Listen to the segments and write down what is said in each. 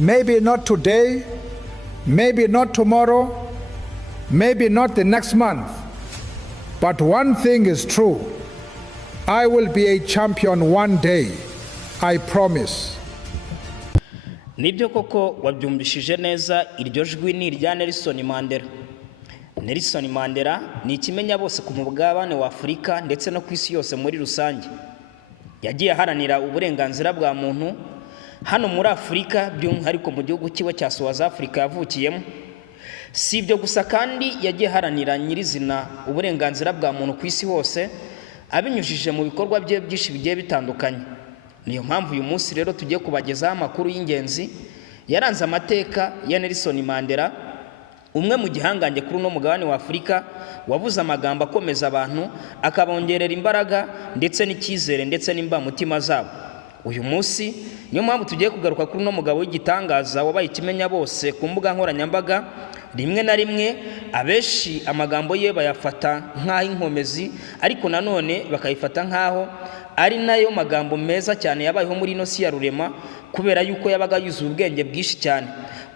Maybe not today, maybe not tomorrow, maybe not the next month, but one thing is true. I will be a champion one day, I promise. Nibyo koko wabyumvishije neza, iryo jwi ni irya Nelson Mandela. Nelson Mandela ni ikimenya bose ku mugabane wa Afurika ndetse no ku isi yose muri rusange. Yagiye aharanira uburenganzira bwa muntu hano muri Afurika, by'umwihariko mu gihugu kiwe cya South Africa yavukiyemo. Si ibyo gusa kandi yagiye aharanira nyirizina uburenganzira bwa muntu ku isi hose, abinyujije mu bikorwa bye byinshi bigiye bitandukanye. Niyo mpamvu uyu munsi rero tugiye kubagezaho amakuru y'ingenzi yaranze amateka ya Nelson Mandela, umwe mu gihangange kuri no mugabane wa Afurika wabuze amagambo akomeza abantu, akabongerera imbaraga ndetse n'icyizere ndetse n'imbamutima zabo. Uyu munsi niyo mpamvu tugiye kugaruka kuri no mugabo w'igitangaza wabaye ikimenya bose ku mbuga nkoranyambaga. Rimwe na rimwe abeshi amagambo ye bayafata nk'aho inkomezi, ariko nanone bakayifata nk'aho ari nayo magambo meza cyane yabayeho muri ino si ya rurema, kubera yuko yabaga yuzuye ubwenge bwinshi cyane.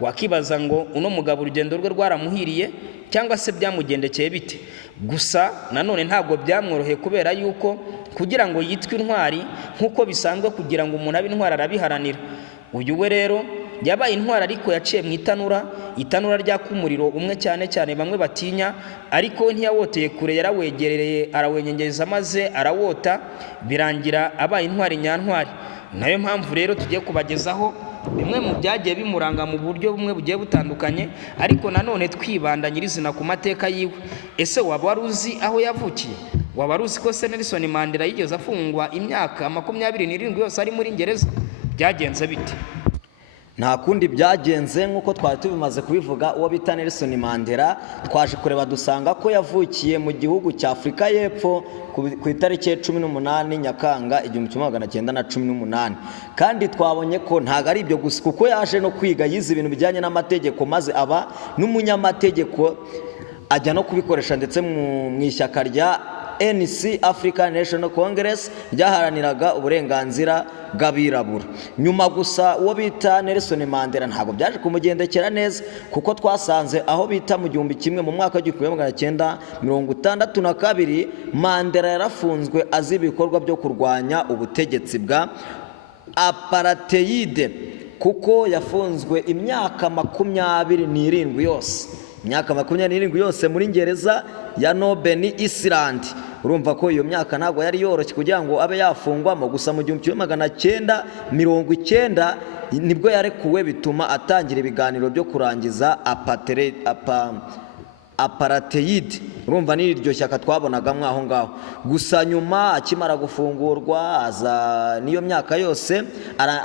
Wakibaza ngo uno mugabo urugendo rwe rwaramuhiriye cyangwa se byamugendekeye bite? Gusa nanone ntabwo byamworoheye, kubera yuko kugira ngo yitwe intwari nk'uko bisanzwe, kugira ngo umuntu abe intwari arabiharanira. Uyu we rero yabaye intwari, ariko yaciye mu itanura ryaka umuriro umwe cyane cyane bamwe batinya, ariko ntiyawoteye kure, yarawegereye arawenyengeza maze arawota, birangira abaye intwari nyantwari. Nayo mpamvu rero tugiye kubagezaho bimwe mu byagiye bimuranga mu buryo bumwe bugiye butandukanye, ariko nanone twibanda nyirizina ku mateka yiwe. Ese waba wari uzi aho yavukiye? Waba wari uzi ko Nelson Mandela yigeze afungwa imyaka 27 yose ari muri gereza? Byagenze bite? Nta kundi byagenze nk'uko twari tubimaze kubivuga. Uwo bita Nelson Mandela twaje kureba dusanga ko yavukiye mu gihugu cya Afurika y'Epfo ku itariki 18 Nyakanga 1918, kandi twabonye ko ntago ari ibyo gusa, kuko yaje no kwiga, yize ibintu bijyanye n'amategeko, maze aba n'umunyamategeko, ajya no kubikoresha ndetse mu ishyaka rya NC African National Congress ryaharaniraga uburenganzira bw'abirabura. Nyuma gusa uwo bita Nelson Mandela ntabwo byaje kumugendekera neza, kuko twasanze aho bita mu 1962 Mandela yarafunzwe azi ibikorwa byo kurwanya ubutegetsi bwa apartheid, kuko yafunzwe imyaka 27 yose. Imyaka 27 yose muri gereza ya Nobeni Island. Urumva ko iyo myaka ntabwo yari yoroshye kugira ngo abe yafungwamo. Gusa mu 1990 nibwo yarekuwe, bituma atangira ibiganiro byo kurangiza apartheid. Urumva ni iryo shyaka twabonaga mwaho ngaho. Gusa nyuma akimara gufungurwa, aza niyo myaka yose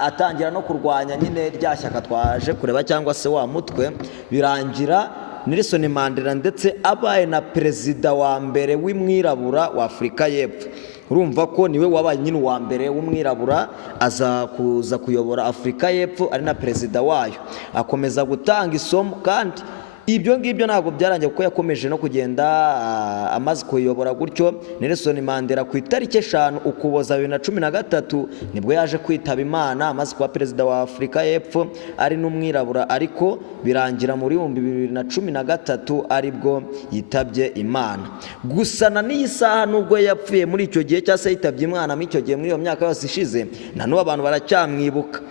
atangira no kurwanya nyine rya shyaka twaje kureba, cyangwa se wa mutwe. Birangira Nelson Mandela ndetse abaye na perezida wa mbere w'umwirabura wa Afurika y'Epfo. Urumva ko niwe wabaye nyine wa mbere w'umwirabura aza kuza kuyobora Afurika y'Epfo, ari na perezida wayo, akomeza gutanga isomo. Kandi ibyo ngibyo ntabwo byarangiye, kuko yakomeje no kugenda amaze kuyobora gutyo. Nelson Mandela ku itariki 5 Ukuboza 2013 nibwo yaje kwitaba Imana, amaze kuba perezida wa Afurika y'Epfo ari n'umwirabura, ariko birangira muri 2013 aribwo yitabye Imana. Gusa na n'iyi saha nubwo yapfuye muri icyo gihe, cyangwa se yitabye Imana muri icyo gihe, muri iyo myaka yose ishize, na n'ubu abantu baracyamwibuka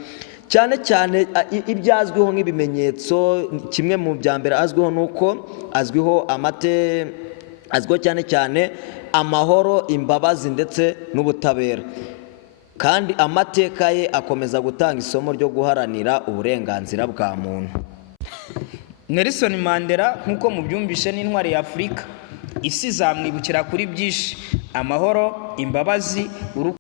cyane cyane. Ibyazwiho nk'ibimenyetso, kimwe mu bya mbere azwiho nuko azwiho cyane cyane amahoro, imbabazi ndetse n'ubutabera. Kandi amateka ye akomeza gutanga isomo ryo guharanira uburenganzira bwa muntu. Nelson Mandela nk'uko mubyumvishe n'intwari ya Afurika, isi zamwibukira kuri byinshi: amahoro, imbabazi,